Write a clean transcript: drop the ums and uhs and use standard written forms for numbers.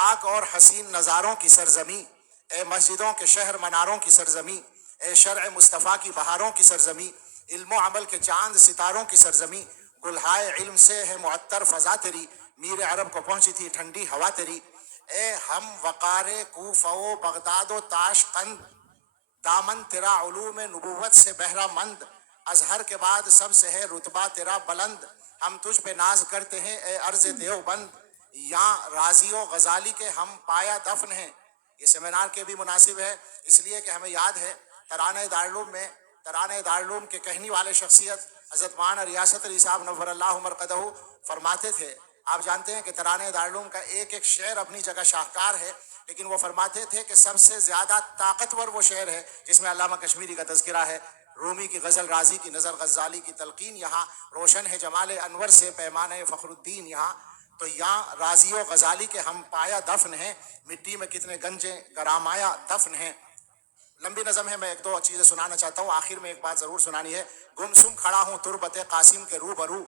پاک اور حسین نظاروں کی سرزمی، اے مسجدوں کے شہر مناروں کی سرزمی، اے شرع مصطفیٰ کی بہاروں کی سرزمی، علم و عمل کے چاند ستاروں کی سرزمی، گلہائے علم سے ہے معطر فضا تیری، میر عرب کو پہنچی تھی ٹھنڈی ہوا تیری، اے ہم وقار کوفہ و بغداد و تاش قند، دامن تیرا علوم نبوت سے بہرہ مند، ازہر کے بعد سب سے ہے رتبہ تیرا بلند، ہم تجھ پہ ناز کرتے ہیں اے عرض دیوبند، یہاں رازی و غزالی کے ہم پایا دفن ہیں۔ یہ سیمینار کے بھی مناسب ہے اس لیے کہ ہمیں یاد ہے ترانہ دارالعلوم کے کہنی والے شخصیت حضرت مولانا ریاست علی صاحب نور اللہ مرقدہ فرماتے تھے، آپ جانتے ہیں کہ ترانہ دارالعلوم کا ایک ایک شعر اپنی جگہ شاہکار ہے، لیکن وہ فرماتے تھے کہ سب سے زیادہ طاقتور وہ شعر ہے جس میں علامہ کشمیری کا تذکرہ ہے، رومی کی غزل رازی کی نظر غزالی کی تلقین یہاں، روشن ہے جمال انور سے پیمانہ فخر الدین یہاں، تو یہاں رازی و غزالی کے ہم پایا دفن ہیں، مٹی میں کتنے گنجے گرامایا دفن ہیں۔ لمبی نظم ہے، میں ایک دو چیزیں سنانا چاہتا ہوں، آخر میں ایک بات ضرور سنانی ہے۔ گمسم کھڑا ہوں تربت قاسم کے روبرو،